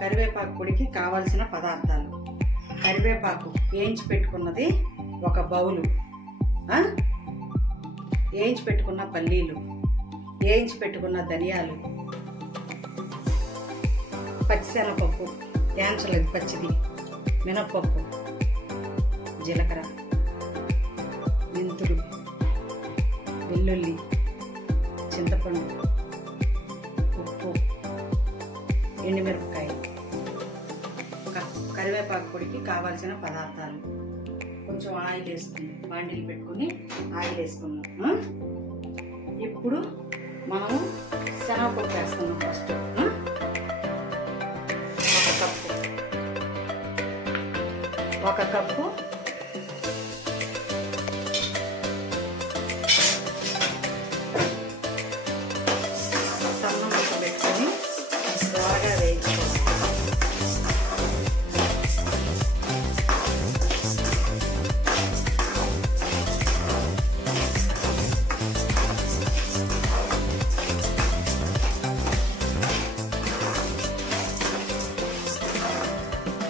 కరివేపాకు పొడికి కావాల్సిన పదార్థాలు: కరివేపాకు వేయించి పెట్టుకున్నది ఒక బౌలు, వేయించి పెట్టుకున్న పల్లీలు, వేయించి పెట్టుకున్న ధనియాలు, పచ్చిశనగపప్పు, వేయించలేదు పచ్చిది, మినప్పప్పు, జీలకర్ర, మెంతులు, వెల్లుల్లి, చింతపండు, ఉప్పు, ఎండుమిరపకాయ. కరివేపాకు పొడికి కావాల్సిన పదార్థాలు: కొంచెం ఆయిల్ వేసుకుని బాండీలు పెట్టుకుని ఆయిల్ వేసుకున్నాం. ఇప్పుడు మనము శనగపప్పు వేస్తున్నాం. ఫస్ట్ ఒక కప్పు సన్న ముక్క పెట్టుకొని బాగా వేయించుకోవాలి.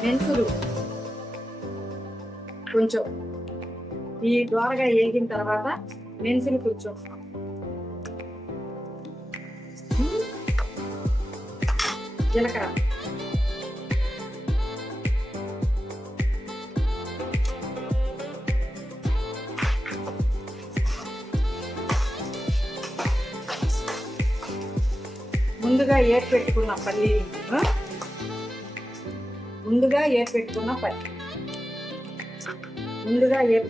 మెంతులు కొంచెం ఈ దోరగా వేగిన తర్వాత మెంతులు కొంచెం, జీలకర్ర, ముందుగా ఏసి పెట్టుకున్న పల్లీలు, ముందుగా ఏసి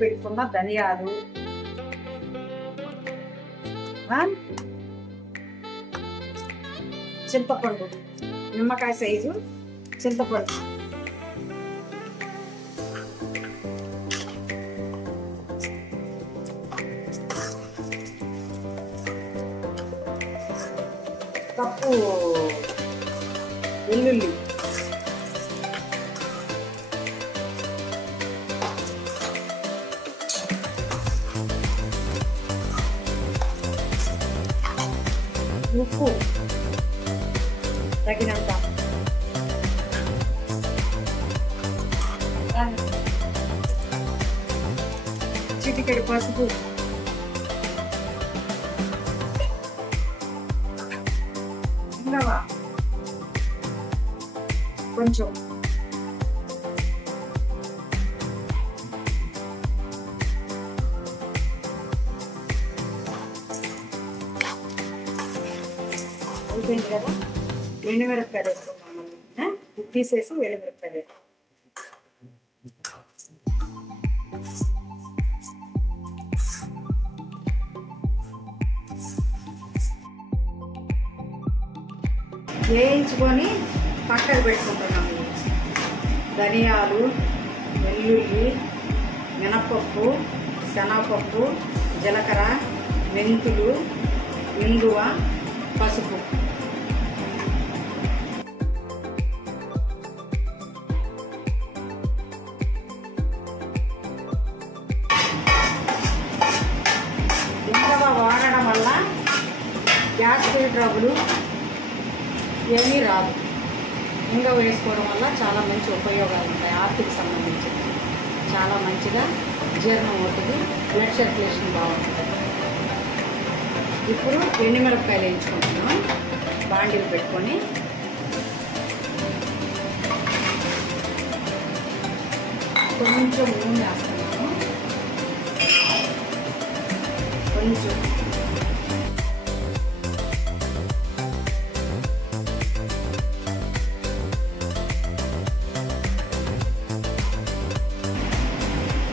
పెట్టుకున్న ధనియాలు, చింతపండు, నిమ్మకాయ సైజు చింతపండు, కప్పు వెల్లుల్లి, ఉప్పు తగినంత, చిటికెడు పసుపు, ఇంగవ కొంచెం, అయిపోయింది కదా. ఎండుమిరపకాయలు వేసుకున్నాం. తీసేసి ఎండుమిరపకాయలు వేయించుకొని పక్కకు పెట్టుకుంటున్నాము. ధనియాలు, వెల్లుల్లి, మినపప్పు, శనగపప్పు, జీలకర్ర, మెంతులు, ఇంగువ, పసుపు. ఇంగువ వాడడం వల్ల గ్యాస్ ట్రబుల్ ఏమీ రాదు. ఇంగువ వేసుకోవడం వల్ల చాలా మంచి ఉపయోగాలు ఉంటాయి. ఆర్టికి సంబంధించి చాలా మంచిగా జీర్ణం అవుతుంది, బ్లడ్ సర్క్యులేషన్ బాగుంటుంది. ఇప్పుడు ఎండుమిరపకాయలు వేయించుకుంటున్నాం. బాండీలు పెట్టుకొని కొంచెం నూనె వేస్తున్నాము. కొంచెం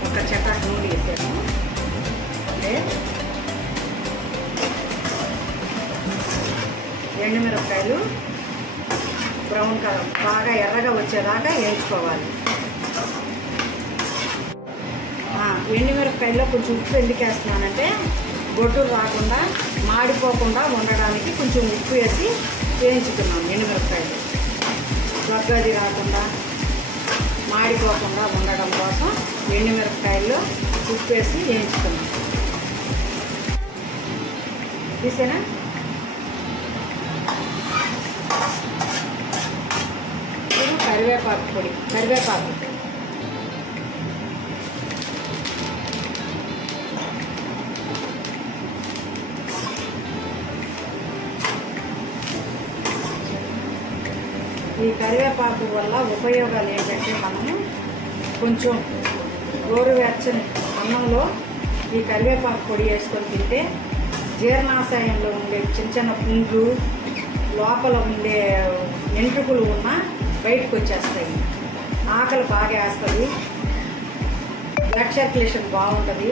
ఒక చపాతీ నూనె వేసాము. అంటే ఎండుమిరపకాయలు బ్రౌన్ కలర్ బాగా ఎర్రగా వచ్చేదాకా వేయించుకోవాలి. ఎండుమిరపకాయల్లో కొంచెం ఉప్పు ఎందుకు వేస్తున్నానంటే గొడ్డులు రాకుండా మాడిపోకుండా ఉండడానికి కొంచెం ఉప్పు వేసి వేయించుకున్నాం. ఎండుమిరపకాయలు గగ్గది రాకుండా మాడిపోకుండా ఉండడం కోసం ఎండుమిరపకాయల్లో ఉప్పు వేసి వేయించుకున్నాం. తీసేనా? కరివేపాకు పొడి, కరివేపాకు ఈ కరివేపాకు వల్ల ఉపయోగాలు ఏంటంటే మనము కొంచెం గోరువెచ్చని అన్నంలో ఈ కరివేపాకు పొడి వేసుకొని తింటే జీర్ణాశయంలో ఉండే చిన్న చిన్న పుండ్లు, లోపల ఉండే ఎంట్రుకలు ఉన్నా బయటకు వచ్చేస్తాయి. ఆకలి బాగా వేస్తుంది, బ్లడ్ సర్క్యులేషన్ బాగుంటుంది.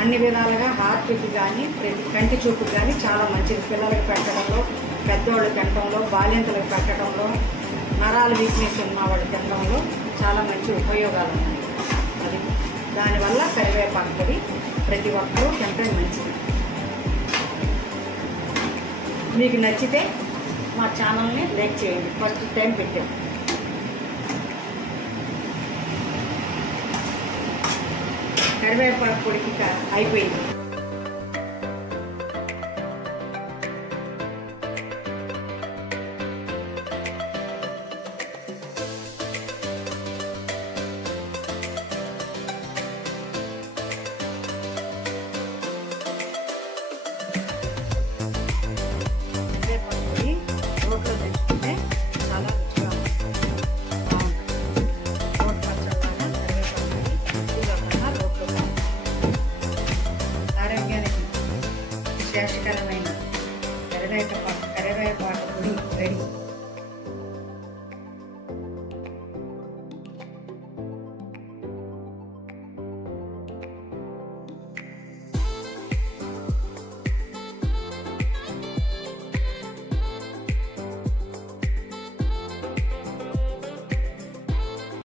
అన్ని విధాలుగా హార్ట్కి కానీ ప్రతి కంటి చూపుకి కానీ చాలా మంచిది. పిల్లలకు పెట్టడంలో, పెద్దవాళ్ళు తినడంలో, బాలింతలకు పెట్టడంలో, నరాలు వీక్నెస్ ఉన్న వాళ్ళు తినడంలో చాలా మంచి ఉపయోగాలు ఉన్నాయి. అది దానివల్ల కరివేపాకు పొడి ప్రతి ఒక్కరూ తింటే మంచిది. మీకు నచ్చితే మా ఛానల్ని లైక్ చేయండి. ఫస్ట్ టైం పెట్టాం. కరివేపాకు పొడికి అయిపోయింది. రోట్లో తెచ్చుకుంటే చాలా రుచిగా ఉంటుంది, బాగుంటుంది. రోడ్ పచ్చళ్ళగా కరివేపాకు ఎక్కువగా కన్నా రోట్లో ఆరోగ్యానికి శ్రేష్టకరమైన కరివేపాకు పొడి రెడీ.